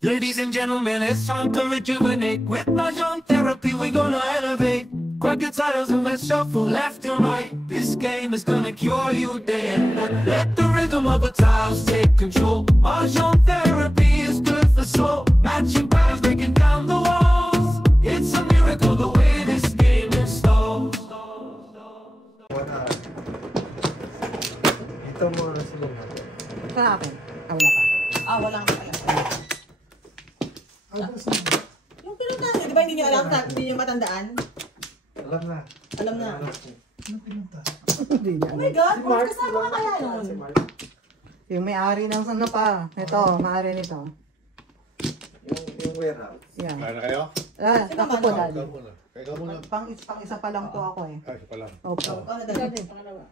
Ladies and gentlemen, it's time to rejuvenate. With Mahjong therapy, we're gonna elevate. Grab your titles and let's shuffle left and right. This game is gonna cure you day and night. Let the rhythm of the tiles take control. Mahjong therapy is good for soul. Matching patterns, breaking down the walls. It's a miracle the way this game installs. Ito mo na sila natin. Sa akin? Wala pa. Wala ka pala. Yung pinuntahan, di ba hindi nyo alam? Hindi nyo matandaan? Alam na. Alam na. Ano pinunta? Oh my God! Kasama ka kaya nun? Yung may-ari ng ano pa. Ito, may-ari nito. Yung warehouse. Yan. Kaya na kayo? Ako po, daddy. Ikaw muna. Ikaw muna. Pang isa pa lang po ako eh. Ay, isa pa lang. Opo. Daddy, pangalawa.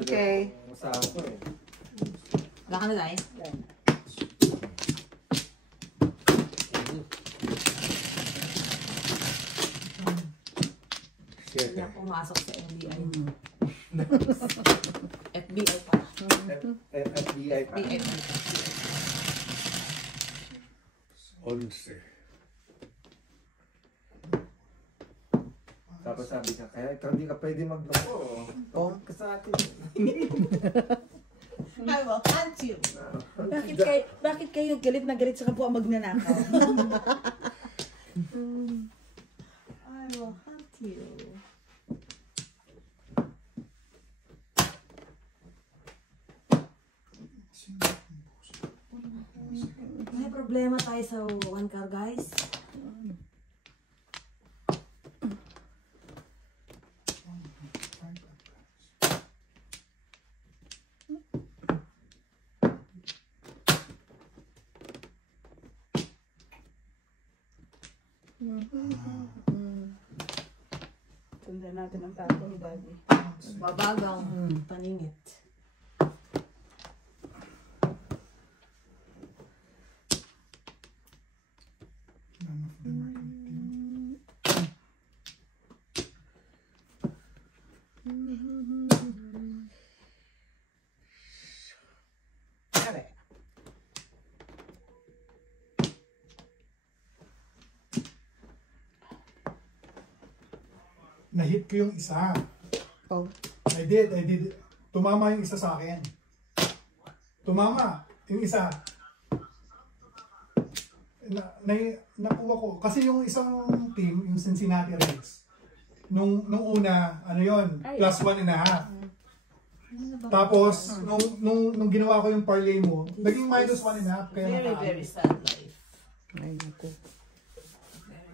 Okay. Masahan ko eh. Wala ka na, Day? Shit. Hindi ako pumasok sa NBI. FBI pa. FBI pa. FBI pa. 11. Tapos sabi ka, kaya ikaw hindi ka pwede magloko. Oh. Ka sa atin. I will hunt you. Bakit kayo galit na galit sa kapwa magnanakaw? I will hunt you. May problema tayo sa one car, guys. Sundan natin ang tato ni Daddy. Babagang paningit. Na-hit ko yung isa. Oh. I did. Tumama yung isa sa akin. Tumama yung isa. Nakuha ko. Kasi yung isang team, yung Cincinnati Reds, nung una, ano yon, +1.5. Tapos, nung ginawa ko yung parlay mo, naging -1.5. Kaya Very sad life. Ay, naku.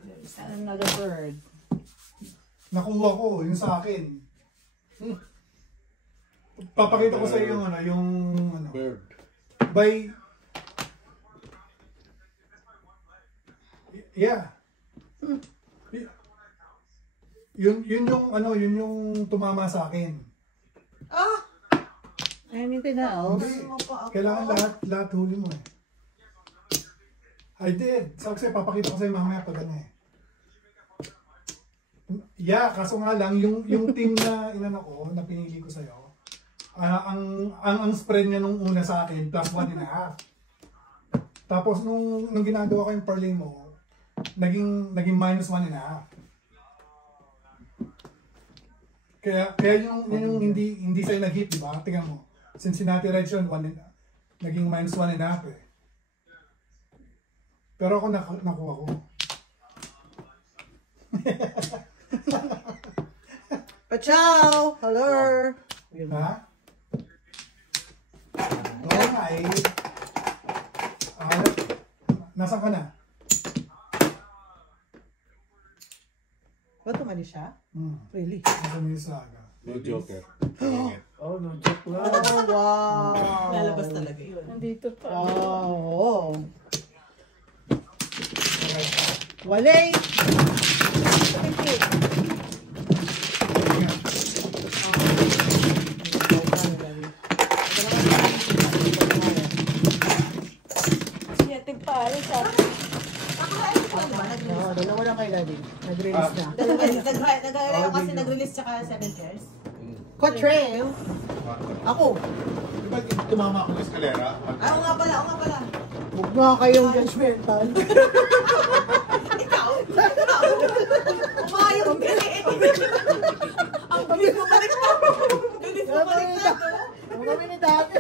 Very sad. Another bird. Nakuha ko yung sa akin. Papakita ko sa iyo yung yung Bird. by yeah. Yun yung tumama sa akin. Anything else? Hindi. Kailangan lahat huli mo eh. I did. So kasi papakita ko sa iyo mamaya pag ano eh. Yeah, kaso nga lang yung team na inano ko, na pinili ko sa iyo. Ang spread niya nung una sa akin +1.5. Tapos nung ginagawa ko yung parlay mo, naging -1.5. Kaya yung hindi sa'yo nag-hit, di ba? Tingnan mo. Cincinnati Reds yun, naging -1.5 eh. Pero ako nakuha ko. Pachow! Hello! Ha? Oo nga eh. Nasaan ka na? Ba't umalis siya? Really? Nasaan mo yung saga? No joker. Oh, no joke lang. Oh, wow! Lalabas talaga yun. Nandito pa. Oh! Walay! Siya, pare sa Dalawa lang kay Daddy. Nag-release na. Kasi nag-release tsaka 7 pairs. Quatrail! Ako! ba tumama ako ng eskalera? Oo nga pala, oo nga pala. Huwag na kayong judgmental. Ikaw? Umayos ka eh. Ang bilis mo baliktad. Bilis mo baliktad. Huwag kami ni dati.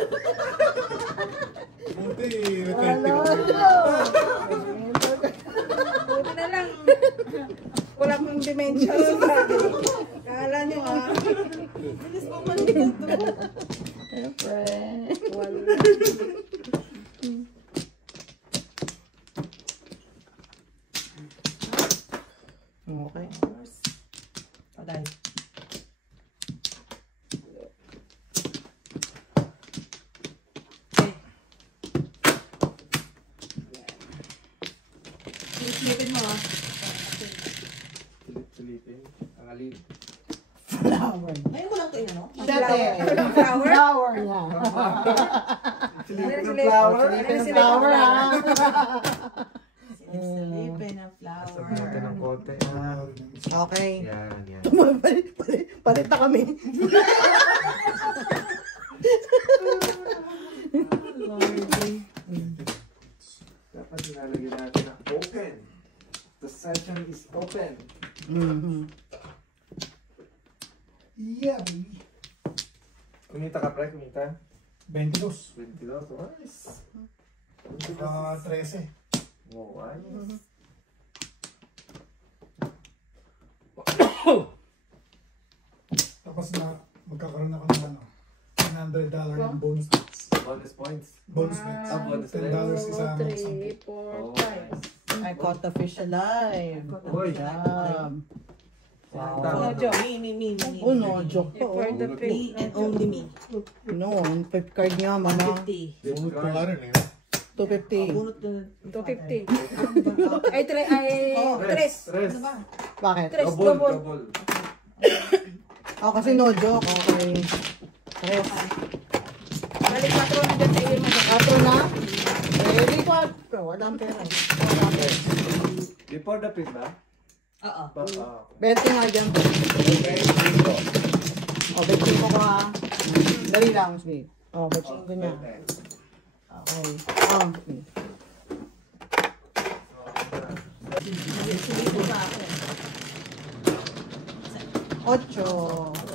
Buti, Wala retente na. Buti na lang. Wala pong dementia. Kala nyo Bilis mo baliktad. Siyempre. Okay. Patay. Silipin mo ah. Silipin. Ang alin. Flower. Ngayon mo lang ito ano? Dati. Flower? Flower niya. Silipin ng flower. Silipin ng flower, ha? Silipin ng flower. Sabi natin ng konti. Okay. Yan, yan. Palit na kami. Dapat nilalagyan natin na open. The session is open. Mm-hmm. Yeah, baby. Kumita ka, pre? Kumita? 22. 22. Nice. 13. Wow, ayos. Tapos na magkakaroon ako ng ano, $100 ng bonus bets. Bonus points. Bonus bets. Ah, bonus $10 bets. isa ang 3, 4, Oh, 5. I caught the fish alive. Uy. Job. Wow. Nojo. Me. Oh, no, joke po. For the Me and only me. No, ang fifth card nga, mama. 50. Bunot ko nga rin eh. 250. Bunot na. 250. Ay, tres. Tres. Ano ba? Bakit? Tres, Double, double. double. Oh, kasi no joke. Okay. Tres. Balik 4 na dyan sa iyo. 4 na? Eh, di ko. Walang pera. Walang pera. Before the pin ba? Oo. Ah. 20 nga dyan. Okay, bingo. O, 25 ko ha. Dali lang, sige. O, 25 ko niya. Okay. Oh, sige. Silipin pa ako. 8.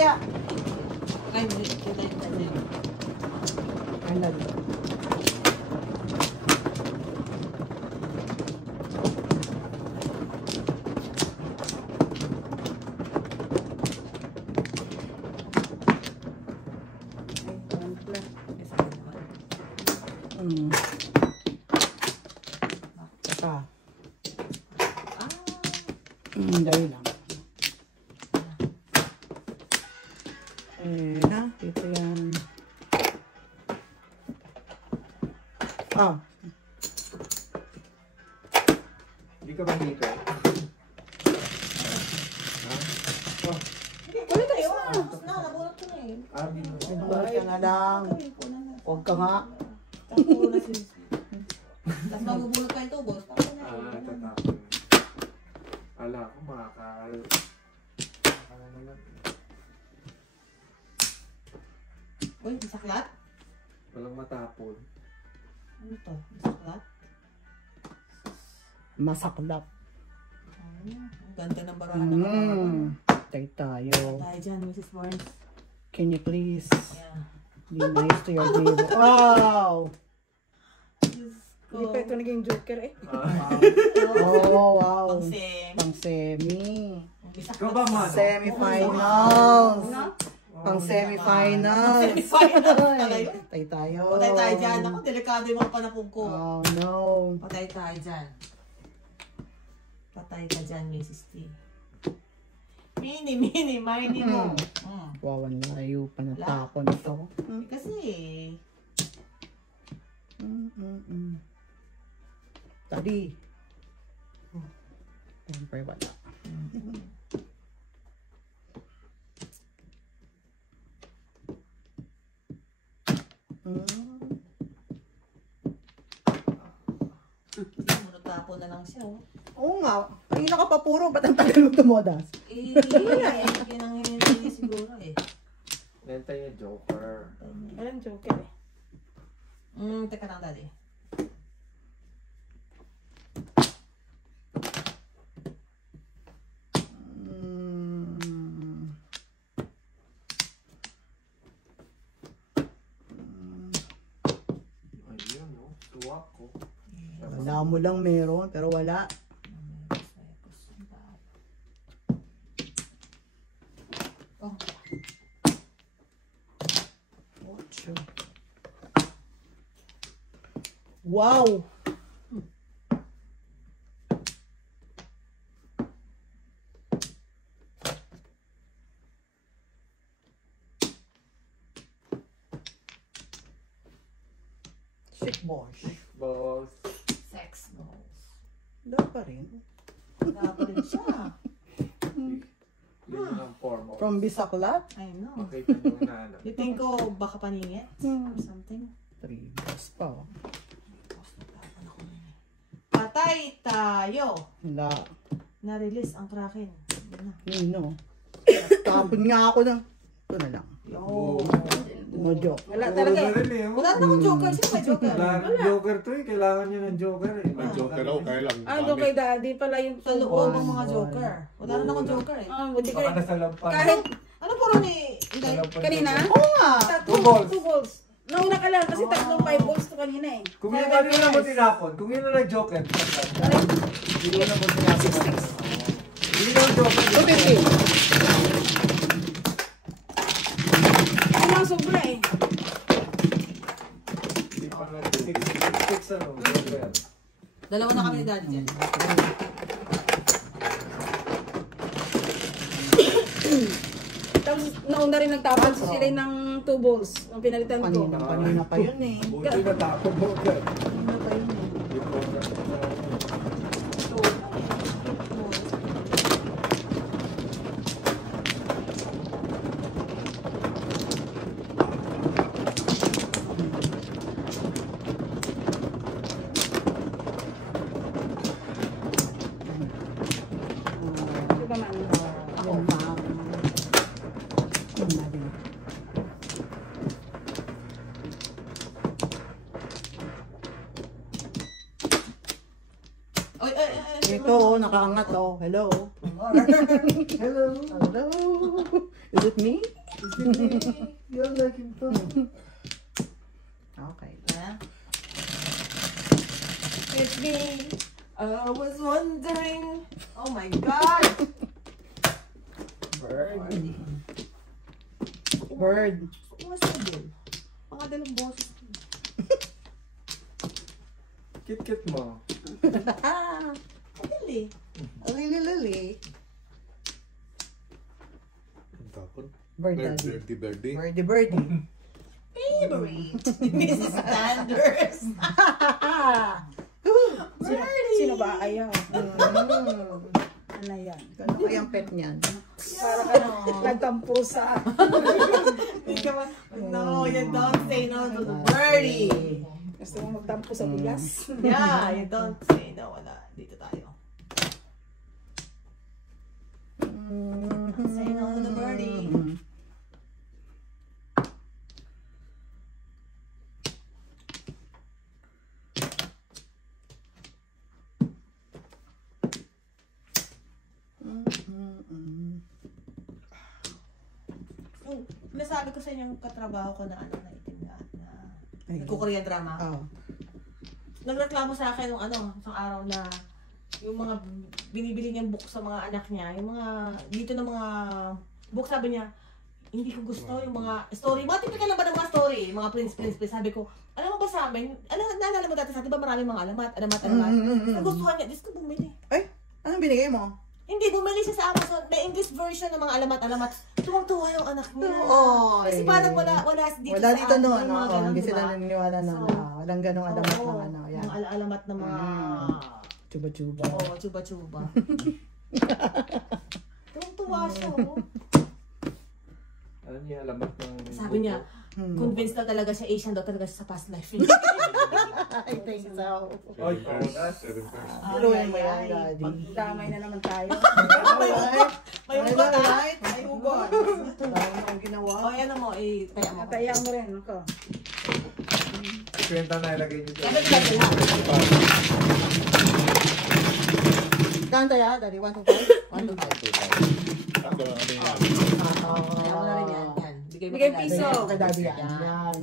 Yeah. Ay, may tayo. Ang lalo. Saka. Dali lang. Na, dito yan. Ah, Hindi ka ba dito? Wala tayo. Tapos na, nabunot ko na eh. Bingo. nagbuhat ka nga lang. Huwag ka nga. Tapos na si Tapos mabubunot kayo tubos. Tapos na. Tatapon. Ala ko, makakal. Ano naman? Uy, masaklat? Walang matapon. Ano to? Masaklat? Masaklap. Ang ganda ng barahan. Tayo tayo. Tayo dyan, Mrs. Barnes. Can you please Yeah. be nice to your neighbor? Wow! Diyos ko. Hindi pa ito naging joker eh. Oh, wow. Pang-sem. Pang semi. Ikaw ba, man? Semifinals. Pang semifinals. Semifinals pala yun. Tayo tayo. Patay tayo dyan. Ako, delikado yung mga panapong ko. Oh, no. Patay tayo dyan. Patay ka dyan, Mrs. T. Mini mo. Wow, ang layo pa ng tapon ito. Kasi, Tadi. Siyempre wala. Tapo na lang siya, oh. Oo nga. Kanina ka pa puro, ba't ang tagal mo tumodas? Eh, yun ang hinintay niya siguro, eh. Nenta yung Joker. Walang joker eh. Teka lang, daddy. Ayun, no? Tuwa ko. Wala mo lang meron, pero wala. Oh. Ocho. Wow! Shit bosh. Boss. Sex balls. Wala pa rin. Wala pa rin siya. Yun ang form of. From Bisaklat? I know. Makita mo na ano. You think ko baka paningit? Or something? 3 boss pa. Oh. Patay tayo! Wala. Na-release ang Kraken. Yun na. Nino. Tapon nga ako ng... Ito na lang. Oh. No joke. Wala talaga eh. Wala na akong joker. Sino may joker? Joker to eh. Kailangan niya ng Joker eh. May joker ako, kaya lang. Doon kay daddy pala yung Sa loob ang mga joker. Wala na akong joker, eh. Hindi Baka ka nasa lampan. kahit Ano puro ni... Inday? kanina. Oo nga. Two balls. 2 balls. Nauna ka lang kasi tatlong 5 balls to kanina eh. Kung yun kanina mo tinapon, kung yun na nag-Joker, hindi mo na mo tinapon. Hindi na Joker. 250. Ano ang sobra eh. Hindi pa na 6 ano, Joker. Dalawa na kami ni daddy dyan. Tapos nauna rin nagtapon si sila ng 2 balls. Ang pinalitan ko. Kanina pa yun eh. Buti na tapon mo ka. Ano pa yun eh. Ito ba man? Yung ma'am. Yung mali. Oy, oy, oy. Ito, oh, nakaangat oh. Hello. Hello. Hello. Is it me? You're like him too. Okay. Ha? It's me. I was wondering. Oh my God. Bird. Bird. What's the deal? Mga dalawang boses. Kit-kit mo. Really? Lili. Tapon. Bird daddy. Birdie. Birdie. Favorite. Mrs. Sanders. Sino ba ayaw? Ano yan? Ano kayang pet niyan? Para ka nagtampusa. No, you don't say no to the birdie. Gusto mo magtampo sa bigas? Yeah, you don't say no. Wala. Dito tayo. Say no to the birdie. Yung nasabi ko sa inyo yung katrabaho ko na ano na itim na nagko-Korean drama. Oh. Nagreklamo sa akin yung ano, isang araw na yung mga binibili niyang book sa mga anak niya, yung mga dito ng mga book, sabi niya, hindi ko gusto yung mga story. Mga typical lang ba ng mga story? Mga prince. Sabi ko, alam mo ba sa amin? Naalala mo dati sa atin ba maraming mga alamat? Nagustuhan niya. Diyos ko bumili. Ay, anong binigay mo? Hindi, bumili siya sa Amazon. May English version ng mga alamat. Tuwang-tuwa yung anak niya. Oo. Kasi parang wala dito wala sa dito atin, noon. yung mga ganun, Hindi diba? sila naniniwala na So, walang ganong alamat Oo, ng ano. Yan. mga alamat ng mga... Chuba-chuba. Oo, chuba-chuba. Tuwang-tuwa siya, oh. Ano niya, alamat ng... Sabi niya, convinced na talaga siya Asian daw talaga siya sa past life. I think so. Ay, pesos. 7 pesos. Luyan mo yan, Daddy. Damay na naman tayo. Alright. May hugot ha? May hugot. Dahil ang ginawa. O, yan mo. Taya mo. Nataya mo rin ako. Kwenta na ilagay niyo dyan. Ano nilagay lahat? Kanta ya, Daddy? 1, 2, 5? 1, 2, 5. Ako, ano yan? Kaya mo na rin yan. Yan. Bigay piso. Kay Daddy yan. Yan.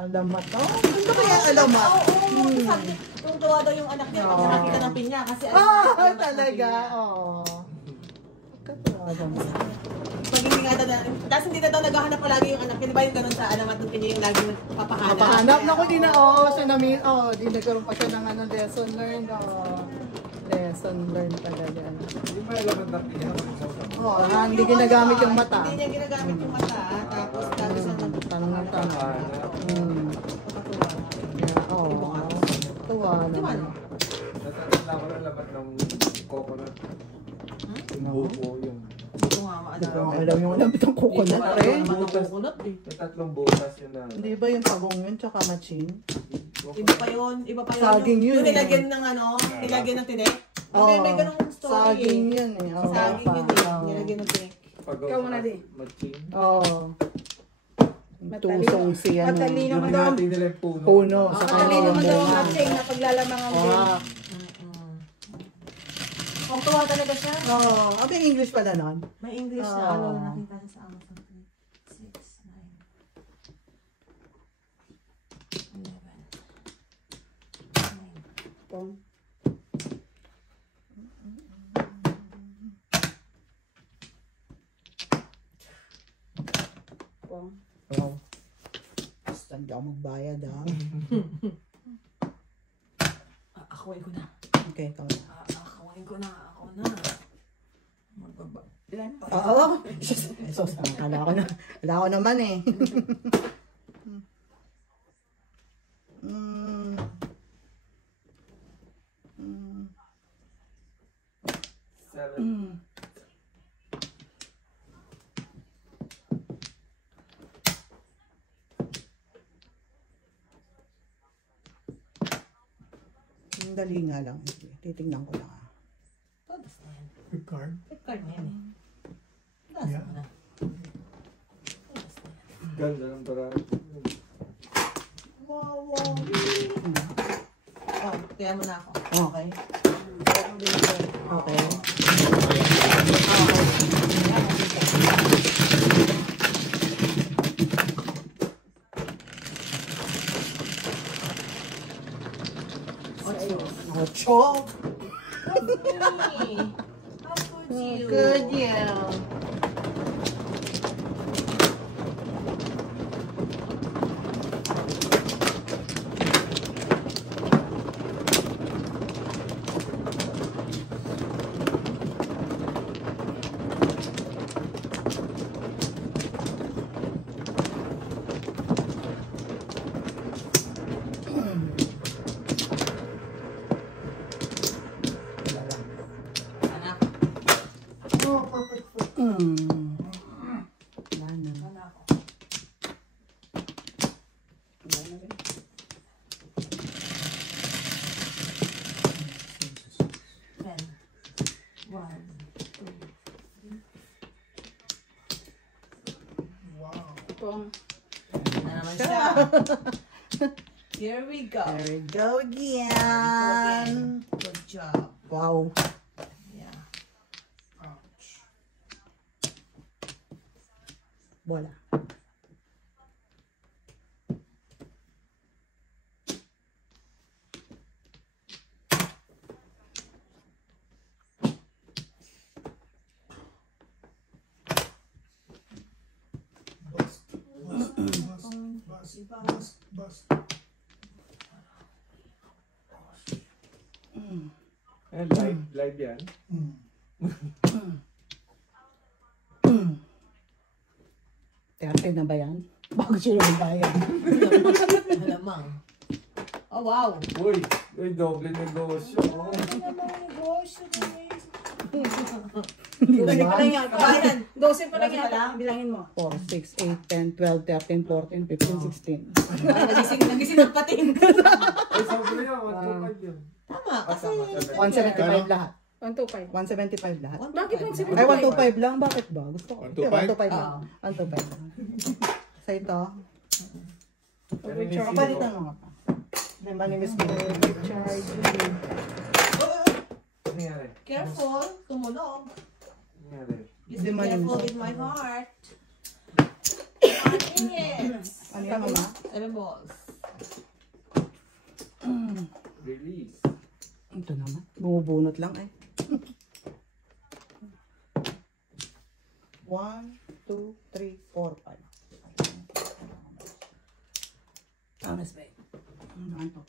Alamat. Oh, ganda kaya alamat. Oo, sabi. Kung gawa daw yung anak niya, pag nakakita ng pinya. Kasi Talaga. Oo. Katuwa naman. pag hindi nga daw tapos hindi na daw naghahanap palagi yung anak niya. Di ba yung ganun sa alamat ng pinya yung lagi papahanap? Papahanap. Naku, di na. Oo, siya namin. Oo, di nagkaroon pa siya ng lesson learned. Lesson learned talaga. Hindi ba ilaban ng pinya? Oo, hindi ginagamit yung mata. Hindi niya ginagamit yung mata. Tapos lagi siya Tanong ng tanong. Oo. Tuwa naman. Natatanda ko lang laban ng coconut. Yung buko, yung... Dito nga Hindi ko maalaw. alam yung alam itong coconut rin. Coconut eh. Yung tatlong butas yun na... Hindi ba yung pagong yun tsaka machin? Iba pa yun. Iba pa yun. Saging yun Yung eh. nilagyan ng ano, nilagyan ng tinik. May ganung story saging eh. yun eh. Oo, Saging yun eh. parang- Nilagyan ng tinik. Ikaw muna, di. Matching. Oo. Tusong siya. Matalino Yung mo daw. hinati nila yung puno. Puno. Sa Matalino mo daw ang kanya. matching na paglalamangan din. Kung tuwa talaga siya. Oo. Ano yung English pala nun? May English na Ah. ano, nakita siya sa Amazon. 6, 9, 11. Pong. Pong. Oo. Basta hindi ako magbayad ha. Akuin ko na. Okay, ikaw na. Akuin ko na. Ako na. Magbaba. Ilan? Oo. Sos, akala ko na. Akala ko naman eh. Mm. Mm. 7. Ang dali nga lang. Titingnan ko lang. Todas na yan. Quick card. Flip card na yan eh. Todas Yeah. mo na. Todas na yan. Ganda ng parang... Wow, wow. Oh, kaya mo na ako. Okay. Okay. Ocho. How could you? Good, yeah. Anak, Oh, perfect. Wala na. wala ako. Ten. 1, 2. Wow. Pong. Na naman siya. Here we go. There we go again. Good job. Wow. Yeah. Ouch. Bola. Bust. Bust. Eh, live yan. Mm. Terte na ba yan? Bago siya lumbayan. Malamang. Oh, wow. Uy, doble negosyo. Ano naman yung negosyo, guys? Hindi 12 pa lang naman. yan. Kabayan. 12 pa lang yan. 12 pa lang? Bilangin mo. 4, 6, 8, 10, 12, 13, 14, 15, 16. Nagising ng pating. Ay, sabi niya, 125 yun. Tama, kasi... 175 lahat. 125. 175 lahat. Bakit 175? Ay, 125 lang? Bakit ba? Gusto ko. 125? 125 lang. 125 lang. Sa ito, Pero kapalitan mo nga pa. May manimis mo. Charge. Ano nangyari? Careful, tumunog. Ano nangyari? Just be Hindi man careful yun. with my heart. 1 minute. Ano yan, mama? 7 balls. Release. Ito naman. Bumubunot lang eh. 1, 2, 3, 4, 5. Tama sa bed. Ano to?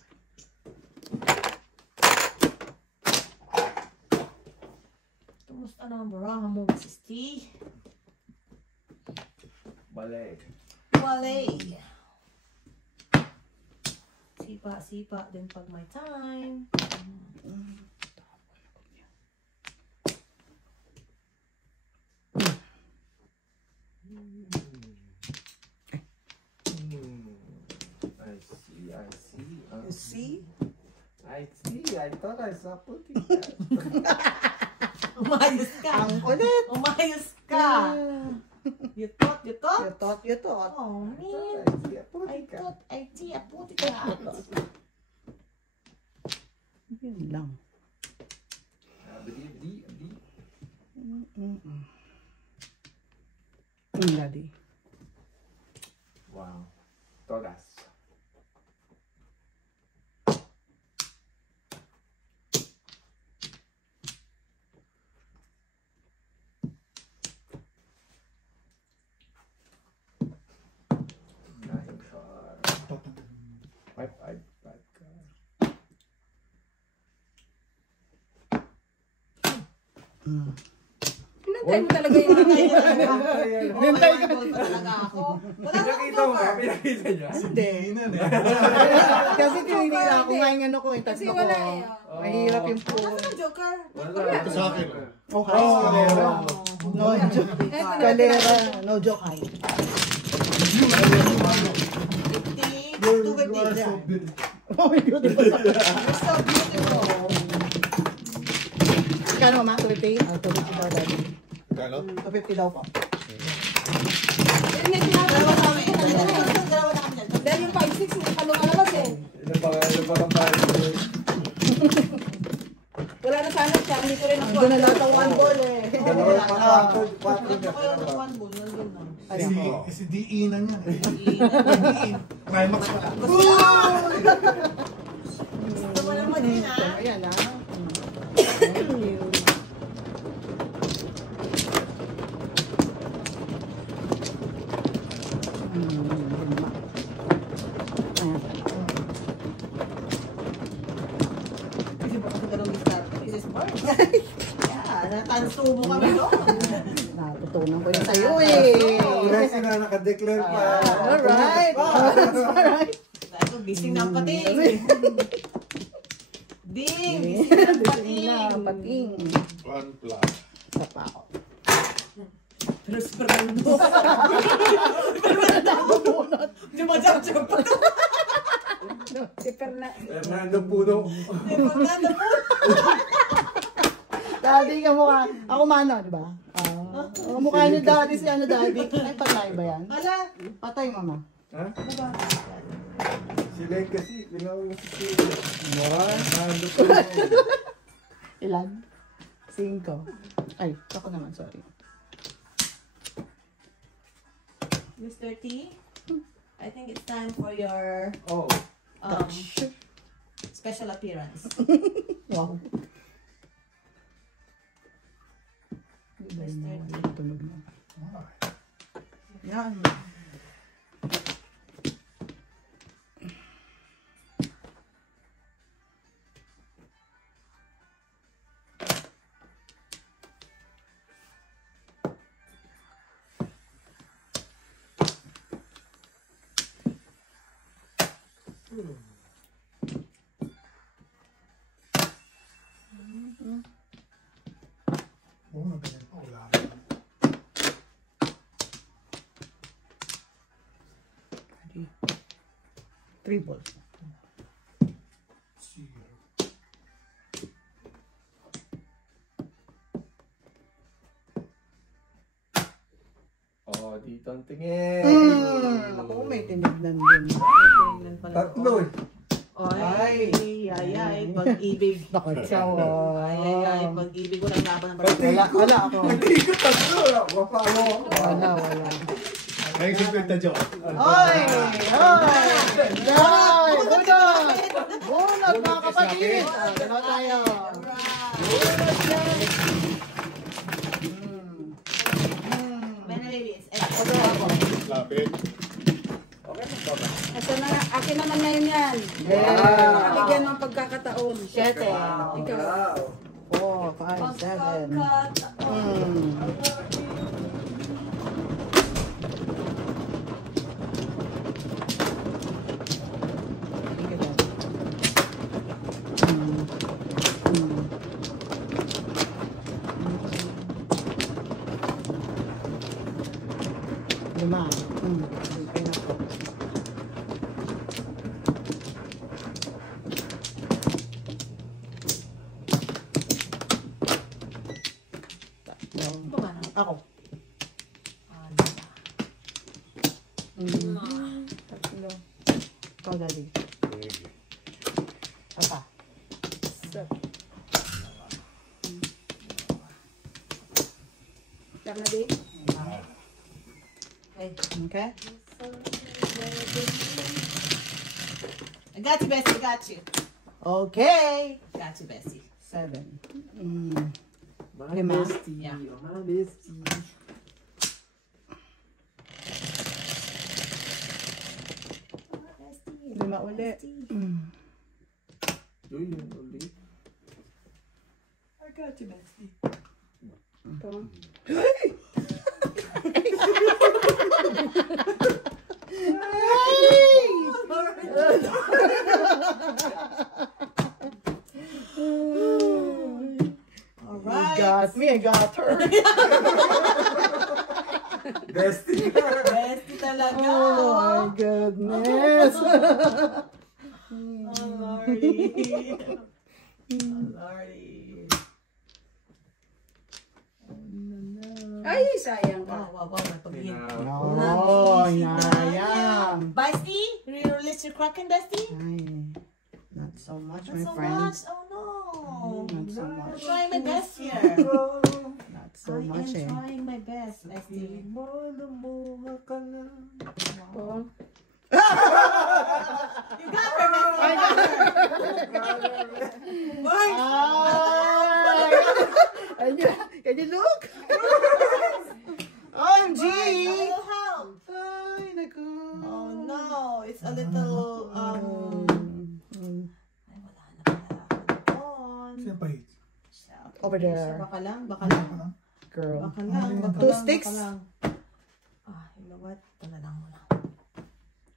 Kumusta na ang baraha mo, Mrs. T? Balik. Wale. Sipa din pag may time. I see, I see. You see? I see. I thought I saw pussycat. Umayos ka. Ang kulit! Umayos ka. You thought? You thought, you thought. Oh, man. I see a I pussycat. thought I see a pussycat. Yun lang. Abdi. Daddy. Wow. Todas. Nine card. Five card. Pinantay mo talaga yung Hintay ka. Talaga ako. Wala na akong Pinakita mo ba? joker. Pinakita niya? Hindi. Kasi tinignan ako nga yung ano ko, yung Kasi tatlo ko. wala eh. Mahirap yung po. Wala na joker. Wala. Ito sa akin. Oh, kalera. No joke. Kalera. No joke, hi. 50. You 250. are so beautiful. Oh my God. You're so beautiful. Kano, ma? 250? 250 daw, daddy. Kano? 250 daw po. Dalawa kami. Dalawa na kami dyan. Dahil yung 5-6, hindi pa lumalabas eh. Ito pa kang pare. Wala na sana siya, hindi ko rin Doon na lahat ang one ball eh. Dalawa pa Tatlo kayo ng one ball. Nandun na. Si DE na niya. Trimax pala. Gusto mo naman yun, ha? Ayan ah. Kasi baka ka daw start. This is Mark. Yeah, natanso mo kami doon. Natutunan ko yun sa'yo eh. Kasi na nakadeclare pa. Alright. Alright. Dahil gising na ang pating. Ding! Gising na ang pating. Pating. 1 plus. Sa pa ako. Pero si Fernando. Di ba jump pa to? Si Fernan. Fernando Puno. Si Fernando po. Daddy ka mukha. Ako mano, di ba? Ang mukha niyo daddy si ano daddy. Ay, patay ba yan? Hala. Patay, mama. Ha? Sila kasi, tinawag na si Sila. Fernando Puno. Ilan? 5. Ay, ako naman, sorry. Mr. T, I think it's time for your Oh. special appearance. Wow. Mr. T. Tunog na. Yan. Oo, ganyan pa. triples. Oh, dito ang tingin. Ako, may tinignan din. Tingnan pala. Tatlo eh. Ay, pag-ibig. Nakatsawa. Ay, pag-ibig. Walang laban ng Wala ako. Hindi ko tatlo. Wapa mo. Wala. Ay, 50 joke. Hoy! Bunot, mga kapatid! Gano'n tayo. Benedict. Lapit. Asa na, akin naman ngayon yan. Yeah. Bigyan ng pagkakataon. 7. Ikaw. 4, 5, 7. Lima. Ako. Tatlo. Ikaw, Daddy. Apa? Tama din. Okay. I got you, Bessie. I got you. Okay. Got you, Bessie. 7. Mga Lima. bestie. Yeah. Mga bestie. Lima ulit. Uy, yun ulit. I got you, Bessie. Ito. Alright. Got me, I got her. Bestie. Bestie talaga. Oh my goodness. Oh, Lordy. Oh, Lordy. Ay, sayang ka. Wow, napag-hint. Oh, inayang. Bestie, re-release your Kraken, Bestie? Ay, not so much, Not my so friend. much. Oh no. Not so I'm much. trying my best here. Not so I much, am eh. trying my best, Bestie. Malumuha ka na. Oh. You got her, Ay, can you look? OMG! Little help. Ay, naku. Oh no, it's a little ay wala na pala. On. Sino pa hit? Over there. Baka lang. Girl. Baka lang. Two sticks? Baka lang. Ah, you know what? Ito na lang muna.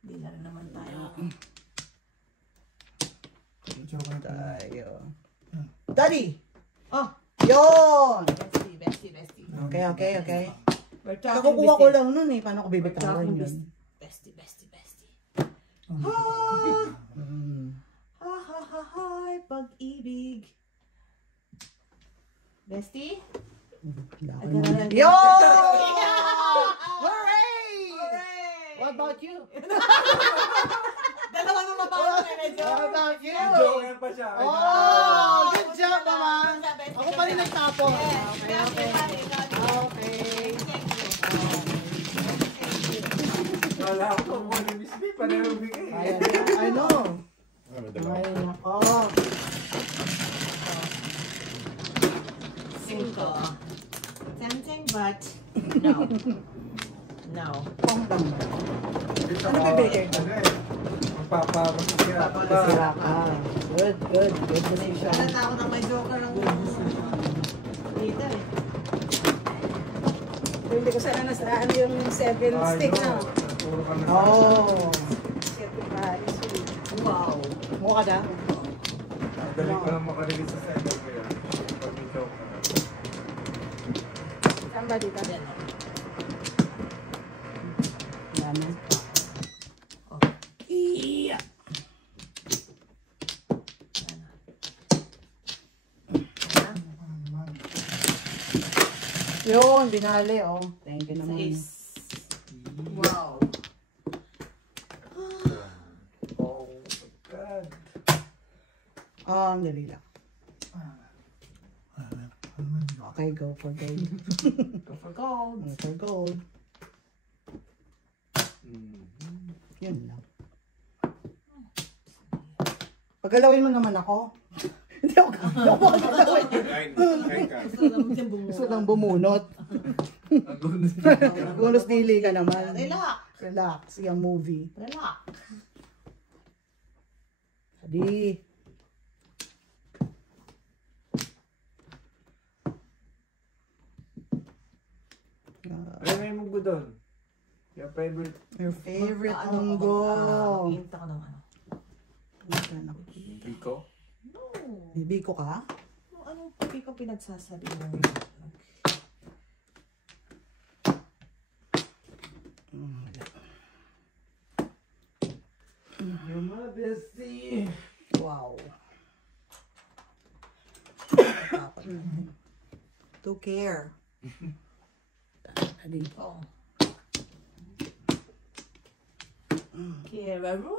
Hindi na rin naman tayo. Joke na tayo. Tayo. Daddy! Oh, Yun! bestie. Okay. We're talking Kakukuha ko bestie. lang nun eh. Paano ko bibitawan Talking yun? bestie. Mm. Ha, pag-ibig. Bestie? Yun! Hooray! What about you? Dalawa nung mabawa na medyo. What about you? Joker pa siya. Oh, good job naman. Ako pa rin nagtapon. Okay. Okay. Wala ko mo ni Miss B. Paano bigay? I know. May dalawa. Ay, nako. Cinco. Tempting, but no. Pangtang. Ano bibigay ko? Magpapamasira. Sira ka. Good decision. Alata ako na may joker ng dito eh. Hindi ko sana nasaan yung 7 stick na. Puro ka na. Oh. 7 pares. Wow. Mukha ka. Dali ko lang makarelate sa sender ko yan. Pag may joker. Saan ba dito? Yan. Yun, binali, oh. Thank you naman. Ace. Wow. Oh my God. Ang dali lang. Okay, go for gold. Go for gold. Go for gold. Yun lang. Pagalawin mo naman ako. Hindi ako gagalawin. Kain ka. Gusto naman siyang bumura. Gusto kang bumunot. Gulos dili ka naman. Relax. Relax. Yung movie. Relax. Adi. Ano na yung munggo doon? Your favorite. Your favorite Ano munggo. Hinta ka ng ano. Biko? No. Bibi ko ka? Anong hindi ko pinagsasabi mo? You're my bestie. Wow. To care. Adi. Oh. Kiraru.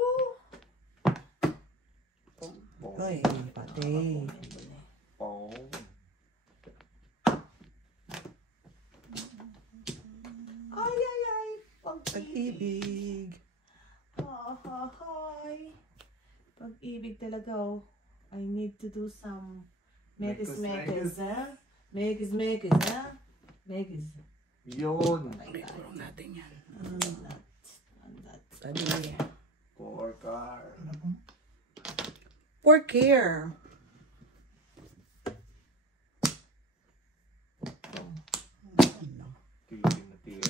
Ay, pati. Oh. Ay, ay, ay. Pag-ibig. Pag-ibig. Hi. Pag-ibig talaga, oh. I need to do some mekis, ha? Mekis, ha? Mekis. Yun. Puro natin yan. That. Adi. For car. For care. Tigil na tigil.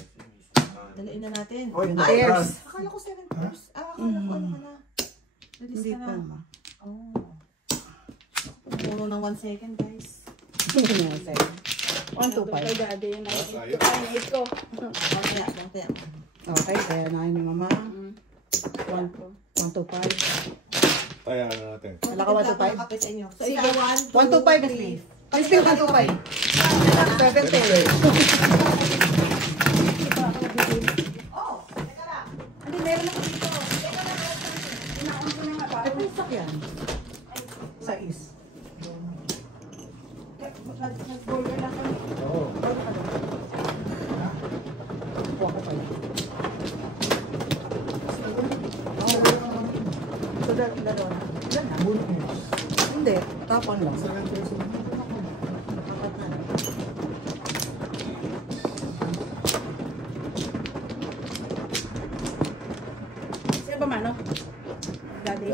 Dalain na natin. Oy, Ay, pairs. akala ko 7 pairs. Akala ko ano ka na. Release Hindi ka pa na. ma. Oh. Puno ng 1 second, guys. 1, 2, Kay 5. daddy yung Sayang. nainit ko. Kaya. Okay, kaya na ni mama. 1, 2, 5. Kaya na natin. Wala ka 1 to 5? Kape sa inyo. So, Sige. isa, 1 to 5, Miss Lee. Miss Lee, 1 to 5. 70. Oh, teka lang. Hindi, meron ako dito. Ay, pulsak yan. 6. Nag-burger lang kami. Oo. Kuha ko 5. So, dalawa na. Ilan na? Hindi, tapon lang. Apat na. Sino ba mano? Daddy.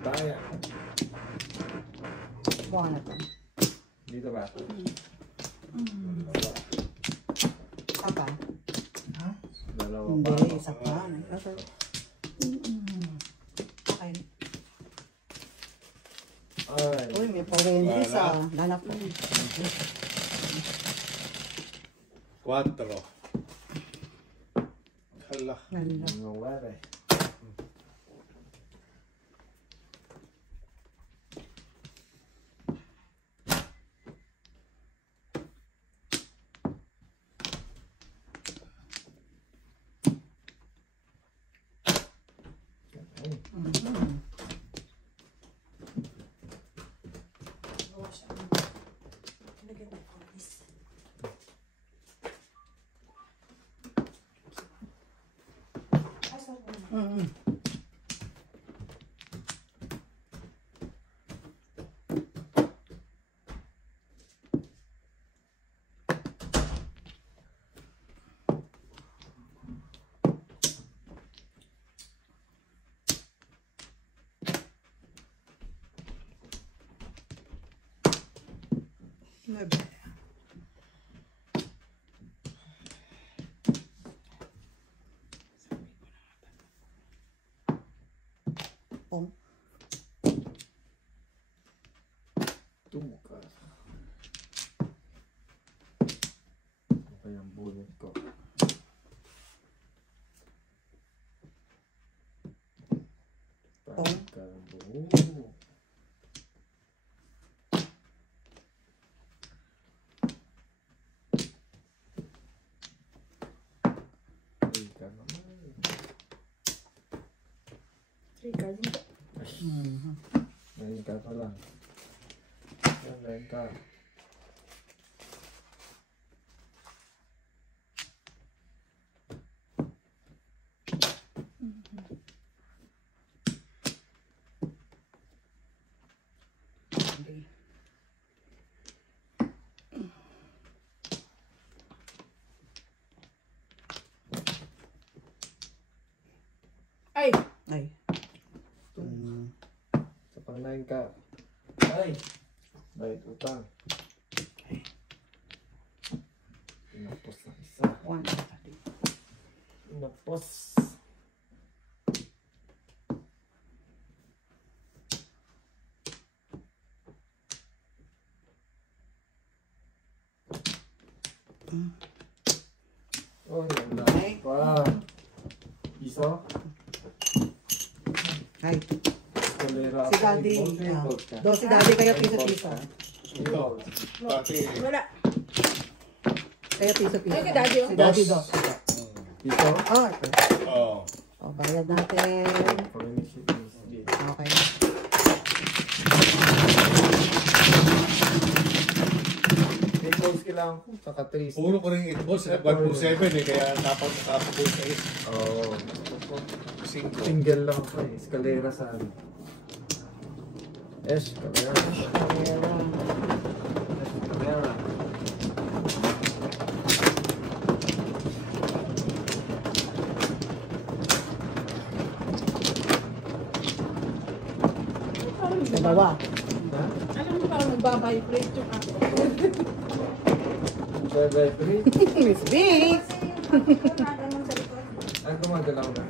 Kaya. Buka na to. Dito ba? Saka? Dalawa Hindi, pa. isa pa. Okay. Ay. Uy, may pa-Wendy's ah. Nanap ko. 4. Hala. Nanap. Ano nga eh. Pong. Tumuka. Ito yung bunot ko. Ricardo. Ngayon ka pa lang. Yan, ngayon ka. Ay! Ay. Sa pang-9 ka. Ay! Bayad utang. Pinapos na isa. 1. Pinapos. Oh, wala pa. Isa. Ay. Kolera. Si Daddy. Ikaw. Do, si Daddy kayo piso-piso. Ikaw. Pati. Wala. Kayo piso-piso. Ay, kay Daddy, oh. Si Daddy, do. Ito? Oh, Oo. oh, bayad natin. Sige. Okay. May close kailangan ko. Saka 3. Puro ko rin 8 balls. 147 eh. Kaya napapul sa 8. Oo. 5. Single lang ako eh. Escalera sa ano. Escalera. Escalera. Dalawa. Ha? Alam mo parang nagbabibrate yung ako. 7-3. Miss Bix! Ay, gumagalaw na.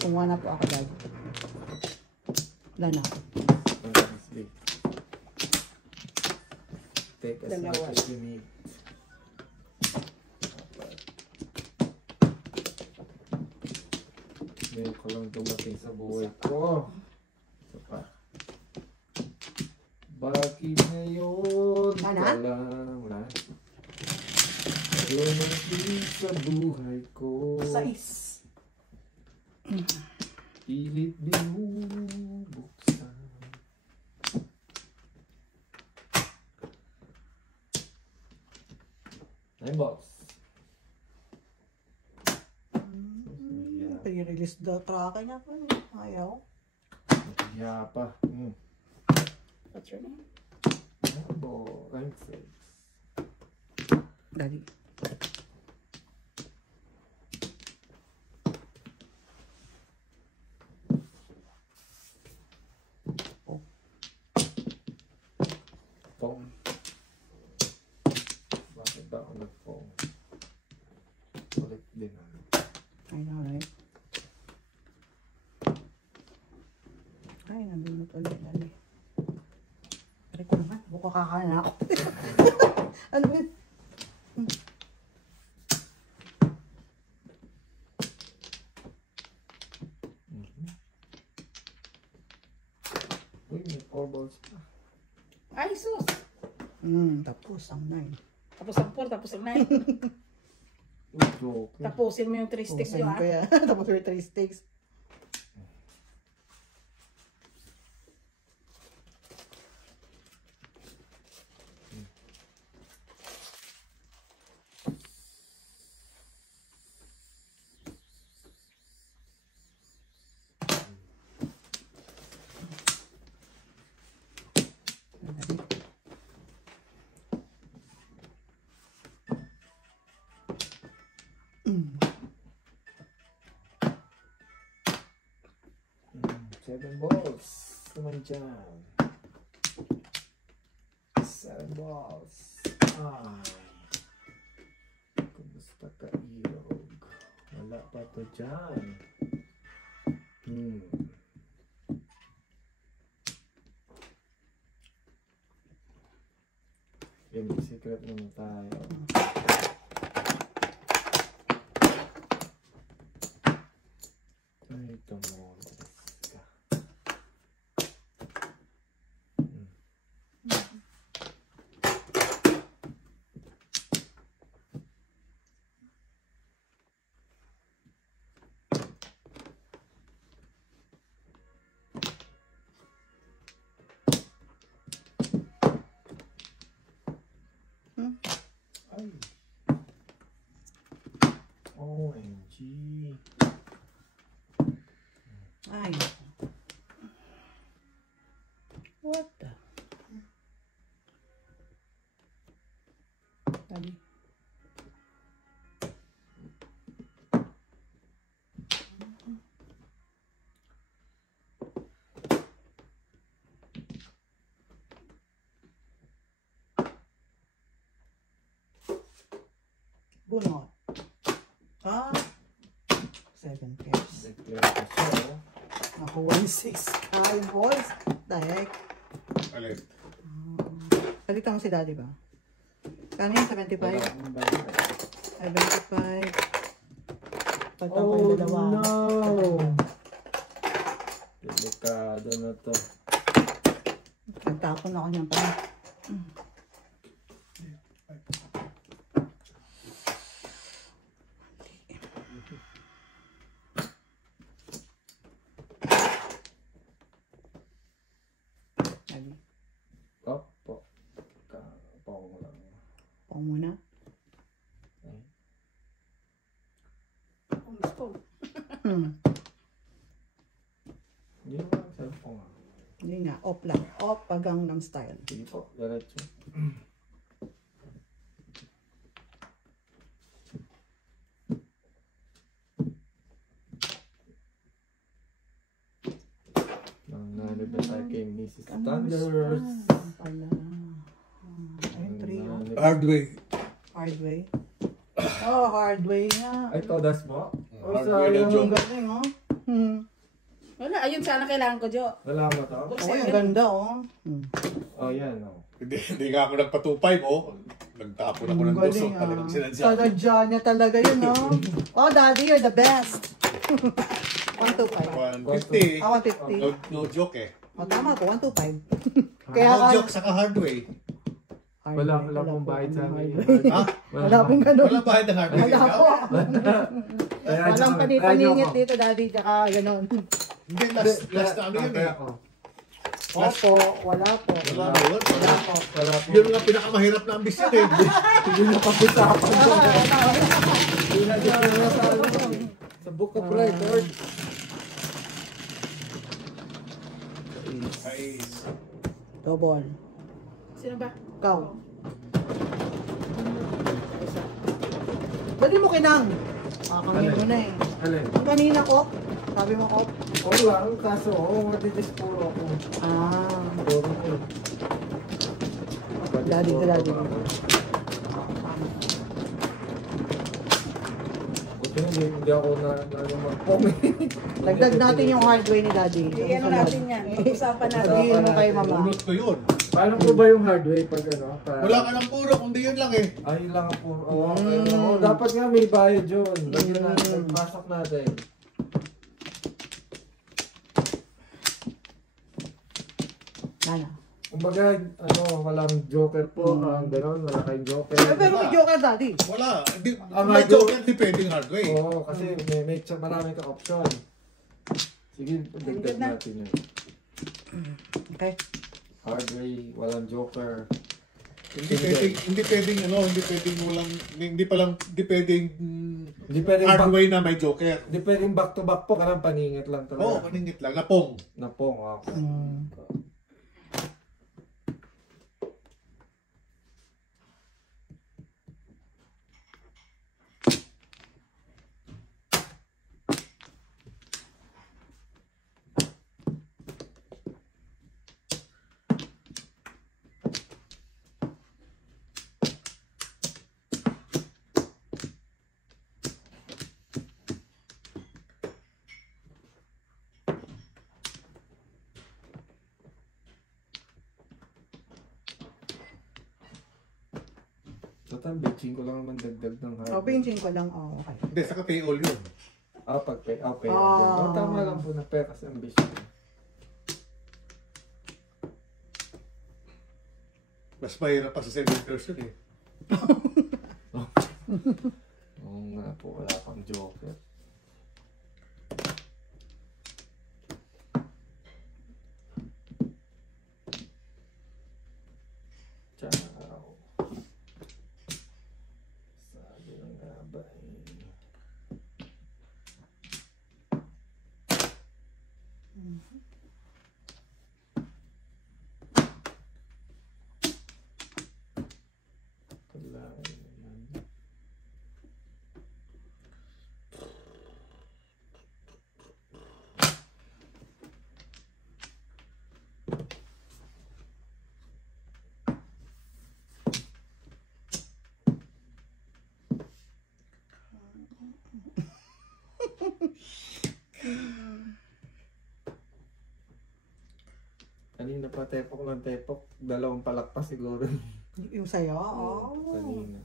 Kumuha na po ako, Daddy. Wala na. Take as Dalawa. much as you need. Ngayon ko lang dumating sa buhay ko. Ito pa. Bakit ngayon Ano? ka lang na dumating sa buhay ko? 6. Pilit binubuksan. Nine balls. I-release the tracker niya po. Ayaw. Kaya pa. What's your name? Ball. Nine six. Daddy. Phone. Bakit ba ako nag-phone? Ulit din ano. I know, right? Ay, nandun ulit, Daddy. Pare ko naman. Buko kakain ako. Ano yun? Uy, may 4 balls pa. Ay, sus! Tapos ang 9. Tapos ang 4, tapos ang 9. Uy, joke. Tapusin mo yung 3 sticks Pusin yun, ko yan. Tapos yung 3 sticks. Seven balls. Naman dyan. 7 balls. Ay. Kumusta ka, Irog? Wala pa to dyan. Yan, may secret naman tayo. Ay, ito mo. Ay. What the? Daddy. Bunot. Ah. 7 pairs. Ako 1-6. Ay, boys. The heck? Alin? Palitan mo si daddy ba? Kano yung 75? 75. Palitan ko yung dalawa. no! Delikado na to. Nagtapon ako niyan pa. Daddy, Opo. Kapong lang. pao muna. Hindi naman ang cellphone. Hindi nga, off lang. Off pag Gangnam Style. Sige po, diretso. Nanalo ba tayo kay Mrs. Thunders? Pala. Ayun, 3 oh. Hard way. Hard way. Oh, hard way nga. Ay, todas mo? Oh, Hard way na sayang. joke. Galing oh. Wala, ayun sana kailangan ko, Jo. Wala mo to? Oh, yung ganda oh. Oh, yan. Oh. Hindi nga ako nagpatupay mo. Nagtapon ako ng dos. Galing Talagang ah. sinadya. Sadadya niya talaga yun oh. Oh, daddy, you're the best. 125. 150. Ah, 150. No joke eh. Oh, tama po, 125. No joke, saka hard way. Wala pong bayad sa amin. Ha? Wala pong ganun. Wala ba ng hard way? Wala po. Kaya, Walang panipangingit dito, daddy, tsaka ganun. Hindi, last na ano yun eh. Opo, wala po. Wala ba yun? Wala po. Wala po. Yun nga pinakamahirap na ambisyon eh. Hindi na pag-usapan ko. Hindi na dyan na sa Book of Record. Ay, Double. Sino ba? Ikaw. Dali mo kinang. Kangin mo na eh. Alin? Ang kanina ko, sabi mo ko. Oo lang, kaso madidispuro ako. Ah. Puro ko. Daddy ka, daddy. Buti hindi ako na mag-comment. Dagdag natin yung hard way ni daddy. Iyan natin yan. Pag-usapan natin. Sabihin mo kay mama. bunot ko yun. Paano po ba yung hard way pag ano? Wala ka ng puro, kundi yun lang eh. Ay, lang ang puro. Oo, okay. Oo, dapat nga may bayad yun. Lagyan natin, pasok natin. Nana. Kumbaga, ano, walang joker po, gano'n, wala kayong joker. Pero may joker daddy. Wala. Hindi, Ah, may hard joke yan, depending hard way. Oo, kasi marami kang option. Sige, dagdag na. natin yun. Okay. Hard way, walang joker. Hindi pwedeng ano, hindi pwedeng walang, hindi pwedeng Hindi pwedeng hard way na may joker. Hindi pwedeng back to back po, karang paningit lang talaga. Oo, maningit lang. Napong. Napong ako. Total, bitching ko lang naman dagdag ng hard O, way. pinching ko lang. Oh, okay. Hindi, saka pay all yun. Pag-pay. Okay. Ah. Tama lang po na pera sa ambition. Mas mahirap pa sa 7 person eh. Oo nga po, wala pang joker. Ciao. Sabi ng nga ba eh. Wala. Kanina pa tepok ng tepok. Dalawang palakpas siguro. Yung sa'yo? Oo. Kanina.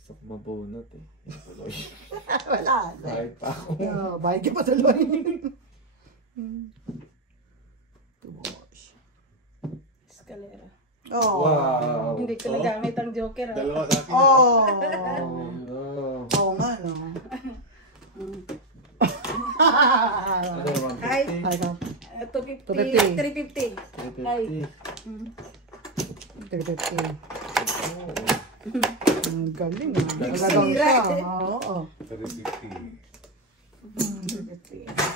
Gusto ko mabunot eh. Wala. Kahit pa ako. Bayad ka pa tuloy. Escalera. Oh. Wow. Hindi ko nagamit ang joker. Ah. Dalawa sa akin. Oh. Oh. Oo nga, no. Ano yung Ay. 150? Ay, no. 250. 350. 350. 350. Ang galing, ah. Talagang siya. Oo. 350. 350.